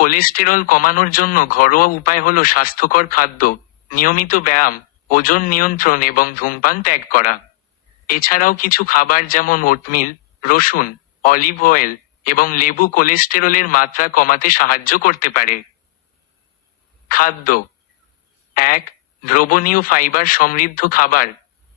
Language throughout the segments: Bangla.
কোলেস্টেরল কমানোর জন্য ঘরোয়া উপায় হলো স্বাস্থ্যকর খাদ্য, নিয়মিত ব্যায়াম, ওজন নিয়ন্ত্রণ এবং ধূমপান ত্যাগ করা। এছাড়াও কিছু খাবার যেমন ওটমিল, রসুন, অলিভ অয়েল এবং লেবু কোলেস্টেরলের মাত্রা কমাতে সাহায্য করতে পারে। খাদ্য। এক, দ্রবণীয় ফাইবার সমৃদ্ধ খাবার,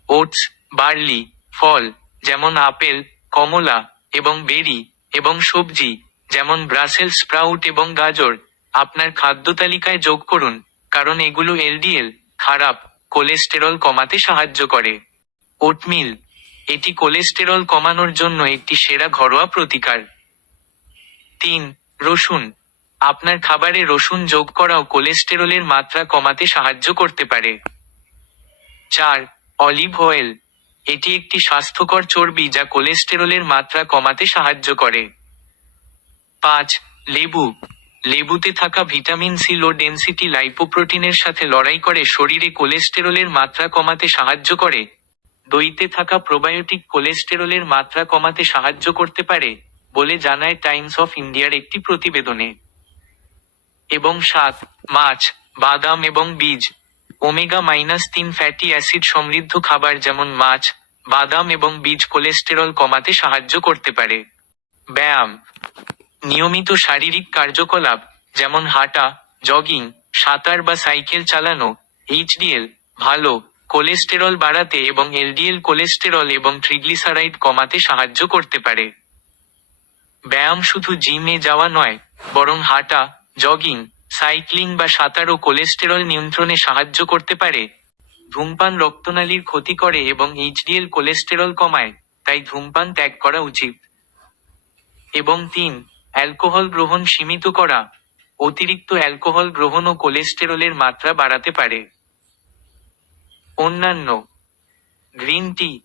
ওটস, বার্লি, ফল, যেমন আপেল, কমলা এবং বেরি এবং সবজি যেমন ব্রাসেল, স্প্রাউট এবং গাজর, আপনার খাদ্য তালিকায় যোগ করুন, কারণ এগুলো এলডিএল, খারাপ, কোলেস্টেরল কমাতে সাহায্য করে। ওটমিল, এটি কোলেস্টেরল কমানোর জন্য একটি সেরা ঘরোয়া প্রতিকার। তিন, রসুন, আপনার খাবারে রসুন যোগ করাও কোলেস্টেরলের মাত্রা কমাতে সাহায্য করতে পারে। চার, অলিভ অয়েল, এটি একটি স্বাস্থ্যকর চর্বি যা কোলেস্টেরলের মাত্রা কমাতে সাহায্য করে। পাঁচ, লেবু। লেবুতে থাকা ভিটামিন সি লো ডেন্সিটি লাইপোপ্রোটিনের সাথে লড়াই করে শরীরে কোলেস্টেরলের মাত্রা কমাতে সাহায্য করে। দইতে থাকা প্রোবায়োটিক কোলেস্টেরলের মাত্রা কমাতে সাহায্য করতে পারে বলে জানায় টাইমস অফ ইন্ডিয়ার একটি প্রতিবেদনে। এবং সাত, মাছ, বাদাম এবং বীজ। ওমেগা মাইনাস তিন ফ্যাটি অ্যাসিড সমৃদ্ধ খাবার যেমন মাছ, বাদাম এবং বীজ কোলেস্টেরল কমাতে সাহায্য করতে পারে। ব্যায়াম নিয়মিত শারীরিক কার্যকলাপ, যেমন হাঁটা জগিং সাঁতার বা সাইকেল চালানো এইচডিএল ভালো কোলেস্টেরল বাড়াতে এবং এলডিএল কোলেস্টেরল এবং ট্রিগ্লিসারাইড কমাতে সাহায্য করতে পারে। ব্যায়াম শুধু জিমে যাওয়া নয়, বরং হাঁটা জগিং সাইক্লিং বা সাঁতারও কোলেস্টেরল নিয়ন্ত্রণে সাহায্য করতে পারে। ধূমপান রক্তনালীর ক্ষতি করে এবং এইচডিএল কোলেস্টেরল কমায়, তাই ধূমপান ত্যাগ করা উচিত। এবং তিন অ্যালকোহল গ্রহণ সীমিত করা, অতিরিক্ত অ্যালকোহল গ্রহণ ও কোলেস্টেরলের মাত্রা বাড়াতে পারে। অন্যান্য, গ্রিন টি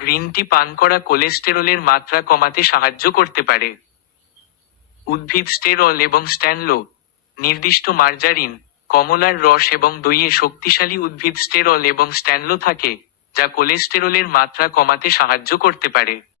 গ্রিন টি পান করা কোলেস্টেরলের মাত্রা কমাতে সাহায্য করতে পারে। উদ্ভিদ স্টেরল এবং স্ট্যানলো, নির্দিষ্ট মার্জারিন, কমলার রস এবং দইয়ে শক্তিশালী উদ্ভিদ স্টেরল এবং স্ট্যানলো থাকে, যা কোলেস্টেরলের মাত্রা কমাতে সাহায্য করতে পারে।